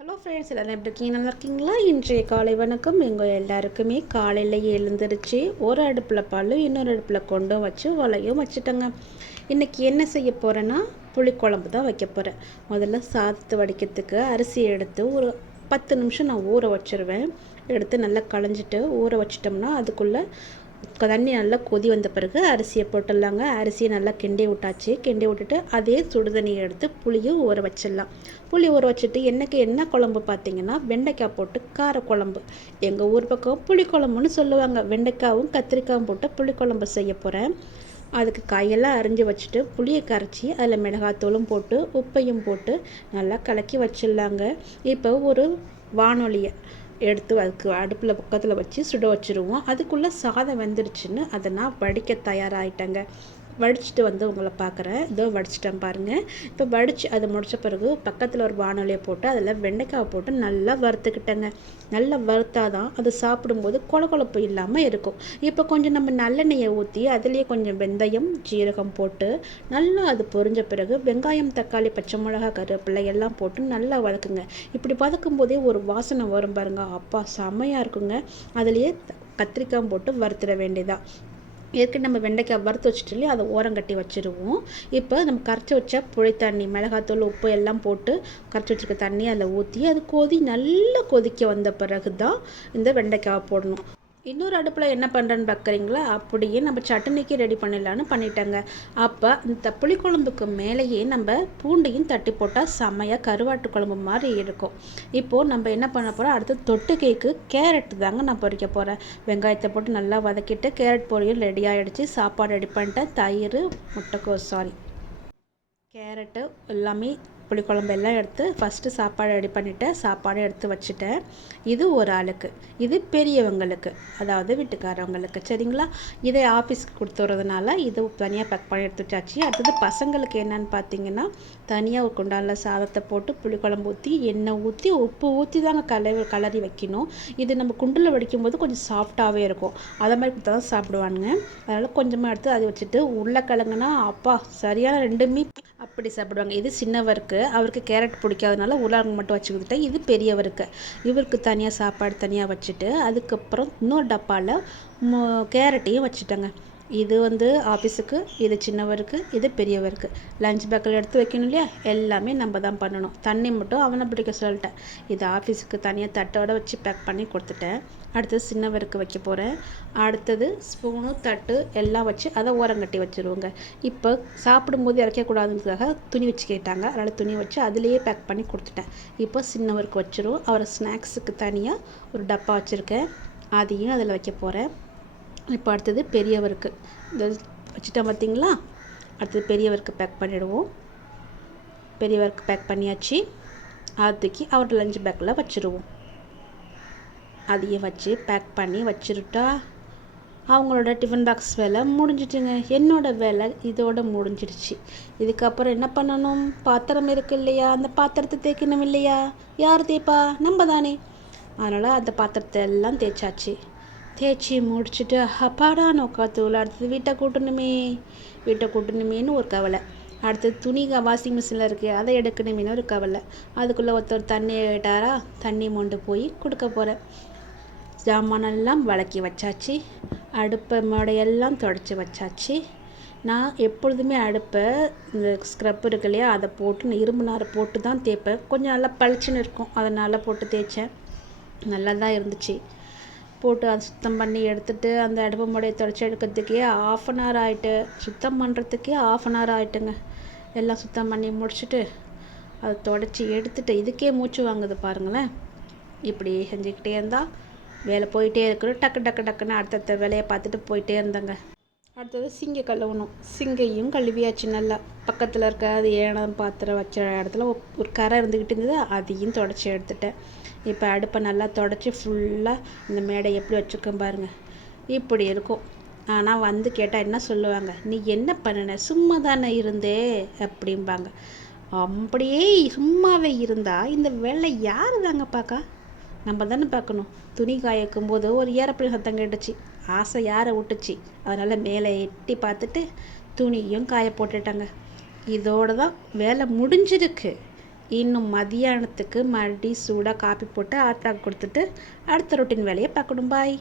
Hello friends எல்லாம் எப்படி இருக்கீங்க? நல்லா இருக்கீங்களா? இன்றைய காலை வணக்கம். எங்கள் எல்லாருக்குமே காலையில் எழுந்திருச்சு ஒரு அடுப்பில் பால் இன்னொரு அடுப்பில் கொண்டும் வச்சு வலையும் வச்சுட்டேங்க. இன்றைக்கி என்ன செய்ய போகிறேன்னா புளிக்குழம்பு தான் வைக்க போகிறேன் முதல்ல சாதத்தை வடிக்கிறதுக்கு அரிசி எடுத்து ஒரு பத்து நிமிஷம் நான் ஊற வச்சுருவேன். எடுத்து நல்லா களைஞ்சிட்டு ஊற வச்சிட்டோம்னா அதுக்குள்ளே தண்ணி நல்லா கொதி வந்த பிறகு அரிசியை போட்டுடலாங்க. அரிசியை நல்லா கிண்டி விட்டாச்சு. கிண்டி விட்டுட்டு அதே சுடு தண்ணியை எடுத்து புளியும் ஊற வச்சிடலாம். புளி ஊற வச்சுட்டு என்னைக்கு என்ன குழம்பு பார்த்தீங்கன்னா வெண்டைக்காய் போட்டு கார குழம்பு எங்கள் ஊர் பக்கம் புளி குழம்புன்னு சொல்லுவாங்க. வெண்டைக்காவும் கத்திரிக்காயும் போட்டு புளி குழம்பு செய்ய போகிறேன் அதுக்கு காயெல்லாம் அரிஞ்சு வச்சுட்டு புளியை கரைச்சி அதில் மிளகாத்தூளும் போட்டு உப்பையும் போட்டு நல்லா கலக்கி வச்சிடலாங்க. இப்போ ஒரு வானொலியை எடுத்து அதுக்கு அடுப்பில் பக்கத்தில் வச்சு சுட வச்சுருவோம். அதுக்குள்ளே சாதம் வெந்துடுச்சுன்னு அதை நான் வடிக்க தயாராகிட்டேங்க வடிச்சிட்டு வந்து உங்களை பார்க்குறேன். இதோ வடிச்சிட்டேன் பாருங்கள் இப்போ வடித்து அதை முடித்த பிறகு பக்கத்தில் ஒரு வானொலியை போட்டு அதில் வெண்டைக்காவை போட்டு நல்லா வறுத்துக்கிட்டேங்க. நல்லா வறுத்தாதான் அது சாப்பிடும்போது கொழப்பு இல்லாமல் இருக்கும். இப்போ கொஞ்சம் நம்ம நல்லெண்ணெயை ஊற்றி அதுலேயே கொஞ்சம் வெந்தயம் ஜீரகம் போட்டு நல்லா அது பொரிஞ்ச பிறகு வெங்காயம் தக்காளி பச்சை மிளகா கருவேப்பிலை எல்லாம் போட்டு நல்லா வதக்குங்க. இப்படி வதக்கும் போதே ஒரு வாசனை வரும் பாருங்க. அப்பா செம்மையாக இருக்குங்க. அதுலேயே கத்திரிக்காய் போட்டு வறுத்துட வேண்டியதான் ஏற்கனவே நம்ம வெண்டைக்காய் வறுத்து வச்சுட்டு அதை ஓரம் கட்டி வச்சுருவோம். இப்போ நம்ம கரைச்சி வச்ச புளி தண்ணி மிளகாத்தூள் உப்பு எல்லாம் போட்டு கரைச்சி வச்சுருக்க தண்ணி அதில் ஊற்றி அது கொதி நல்லா கொதிக்க வந்த பிறகு தான் இந்த வெண்டைக்காவை போடணும். இன்னொரு அடுப்பில் என்ன பண்ணுறேன்னு பார்க்குறீங்களா அப்படியே நம்ம சட்னிக்கு ரெடி பண்ணிடலான்னு பண்ணிட்டேங்க. அப்போ இந்த புளிக்குழம்புக்கு மேலேயே நம்ம பூண்டையும் தட்டி போட்டால் செம்மையாக கருவாட்டு குழம்பு மாதிரி இருக்கும். இப்போது நம்ம என்ன பண்ண போகிறோம் அடுத்து தொட்டு கேக்கு கேரட் தாங்க நான் பொறிக்க போகிறேன் வெங்காயத்தை போட்டு நல்லா வதக்கிட்டு கேரட் பொரியல் ரெடி ஆகிடுச்சு சாப்பாடு ரெடி பண்ணிட்டேன். தயிர் முட்டைக்கோஸ் சாரி கேரட்டு எல்லாமே புளிக்குழம்பு எல்லாம் எடுத்து ஃபஸ்ட்டு சாப்பாடு ரெடி பண்ணிவிட்டேன் சாப்பாடு எடுத்து வச்சுட்டேன். இது ஒரு ஆளுக்கு. இது பெரியவங்களுக்கு அதாவது வீட்டுக்காரவங்களுக்கு. சரிங்களா? இதை ஆஃபீஸ்க்கு கொடுத்துறதுனால இது தனியாக பேக் பண்ணி எடுத்து வச்சாச்சு. அடுத்தது பசங்களுக்கு என்னன்னு பார்த்தீங்கன்னா தனியாக ஒரு குண்டானில் சாதத்தை போட்டு புளிக்குழம்பு ஊற்றி எண்ணெய் ஊற்றி உப்பு ஊற்றி தாங்க கலரி கலரி வைக்கணும். இது நம்ம குண்டில் வடிக்கும்போது கொஞ்சம் சாஃப்டாகவே இருக்கும். அதை மாதிரி கொடுத்தா தான் சாப்பிடுவானுங்க. அதனால் கொஞ்சமாக எடுத்து அதை வச்சுட்டு உருளைக்கிழங்குனா அப்பா சரியான ரெண்டுமே அப்படி சாப்பிடுவாங்க. இது சின்னவருக்கு அவருக்கு கேரட் பிடிக்காதனால உலகம் மட்டும் வச்சு கொடுத்துட்டேன் இது பெரியவருக்கு. இவருக்கு தனியாக சாப்பாடு தனியாக வச்சுட்டு அதுக்கப்புறம் இன்னொரு டப்பாவில் கேரட்டையும் வச்சுட்டேங்க. இது வந்து ஆஃபீஸுக்கு இது சின்னவருக்கு இது பெரியவருக்கு. லஞ்ச் பேக்கில் எடுத்து வைக்கணும் இல்லையா? எல்லாமே நம்ம தான் பண்ணணும். தண்ணி மட்டும் அவனை பிடிக்க சொல்லிட்டேன். இது ஆஃபீஸுக்கு தனியாக தட்டோட வச்சு பேக் பண்ணி கொடுத்துட்டேன். அடுத்தது சின்னவருக்கு வைக்க போகிறேன் அடுத்தது ஸ்பூனு தட்டு எல்லாம் வச்சு அதை ஓரங்கட்டி வச்சுருவோங்க. இப்போ சாப்பிடும்போது இறக்கக்கூடாதுன்றதுக்காக துணி வச்சு கேட்டாங்க. அதனால் துணி வச்சு அதுலேயே பேக் பண்ணி கொடுத்துட்டேன். இப்போ சின்னவருக்கு வச்சிருவோம். அவரை ஸ்நாக்ஸுக்கு தனியாக ஒரு டப்பா வச்சுருக்கேன். அதையும் அதில் வைக்க போகிறேன் இப்போ அடுத்தது பெரியவருக்கு. இந்த வச்சுட்டோம் பார்த்தீங்களா? அடுத்தது பெரியவருக்கு பேக் பண்ணிவிடுவோம் பெரியவருக்கு பேக் பண்ணியாச்சு. அதை தூக்கி அவர் லஞ்ச் பேக்கில் வச்சுருவோம். அதையே வச்சு பேக் பண்ணி வச்சுருட்டா அவங்களோட டிஃபன் பாக்ஸ் வேலை முடிஞ்சிட்டுங்க. என்னோடய வேலை இதோட முடிஞ்சிடுச்சு. இதுக்கப்புறம் என்ன பண்ணணும்? பாத்திரம் இருக்கு இல்லையா? அந்த பாத்திரத்தை தேய்க்கணும் இல்லையா? யார் தேய்ப்பா? நம்ம தானே. அதனால் அந்த பாத்திரத்தை எல்லாம் தேய்ச்சாச்சு. தேய்ச்சி முடிச்சுட்டு அப்பாடா நோக்காத்தூள் அடுத்தது வீட்டை கூட்டணுமே வீட்டை கூட்டணுமேனு ஒரு கவலை. அடுத்தது துணி வாஷிங் மிஷினில் இருக்குது அதை எடுக்கணுமேனு ஒரு கவலை. அதுக்குள்ளே ஒருத்தர் தண்ணி கேட்டாரா தண்ணி மொண்டு போய் கொடுக்க போகிறேன் ஜாமானெல்லாம் வளக்கி வச்சாச்சு அடுப்பை மடையெல்லாம் தொடச்சி வச்சாச்சு. நான் எப்பொழுதுமே அடுப்பை இந்த ஸ்க்ரப் இருக்கு இல்லையா அதை போட்டு இரும்பு நார் போட்டு தான் தேய்ப்பேன். கொஞ்சம் நல்லா பளிச்சுன்னு இருக்கும் அதனால் போட்டு தேய்ச்சேன். நல்லா தான் இருந்துச்சு. போட்டு அதை சுத்தம் பண்ணி எடுத்துட்டு அந்த அடுப்பு முறையை தொடச்சி எடுக்கிறதுக்கே ஆஃப் அன் ஹவர் ஆகிட்டு சுத்தம் பண்ணுறதுக்கே ஆஃப் அன் ஹவர் ஆகிட்டுங்க எல்லாம் சுத்தம் பண்ணி முடிச்சுட்டு அதை தொடச்சி எடுத்துட்டு இதுக்கே மூச்சு வாங்குது பாருங்களேன். இப்படி செஞ்சுக்கிட்டே இருந்தால் வேலை போயிட்டே இருக்கணும் டக்கு டக்கு டக்குன்னு அடுத்தடுத்த வேலையை பார்த்துட்டு போயிட்டே இருந்தேங்க. அடுத்தது சிங்கை கழுவணும். சிங்கையும் கழுவியாச்சு நல்லா. பக்கத்தில் இருக்க அது ஏனம் பாத்திரம் வச்ச இடத்துல ஒரு கரை இருந்துக்கிட்டு இருந்தது அதையும் தொடச்சி எடுத்துட்டேன். இப்போ அடுப்பை நல்லா தொடச்சி ஃபுல்லாக இந்த மேடை எப்படி வச்சுருக்கேன் பாருங்கள் இப்படி இருக்கும். ஆனால் வந்து கேட்டால் என்ன சொல்லுவாங்க? நீ என்ன பண்ணின? சும்மா தானே இருந்தே? அப்படிம்பாங்க. அப்படியே சும்மாவே இருந்தால் இந்த வேலை யார் தாங்க பார்க்கா நம்ம தானே பார்க்கணும் துணி காயக்கும் போது ஒரு ஏறப்படி சத்தம் கேட்டுச்சு. ஆசை யாரை விட்டுச்சு? அதனால் மேலே எட்டி பார்த்துட்டு துணியும் காய போட்டுட்டாங்க. இதோடு தான் வேலை முடிஞ்சிருக்கு. இன்னும் மதியானத்துக்கு மறுபடி சூடாக காப்பி போட்டு ஆத்தாக்கு கொடுத்துட்டு அடுத்த ரொட்டீன் வேலையை பார்க்கணும். பாய்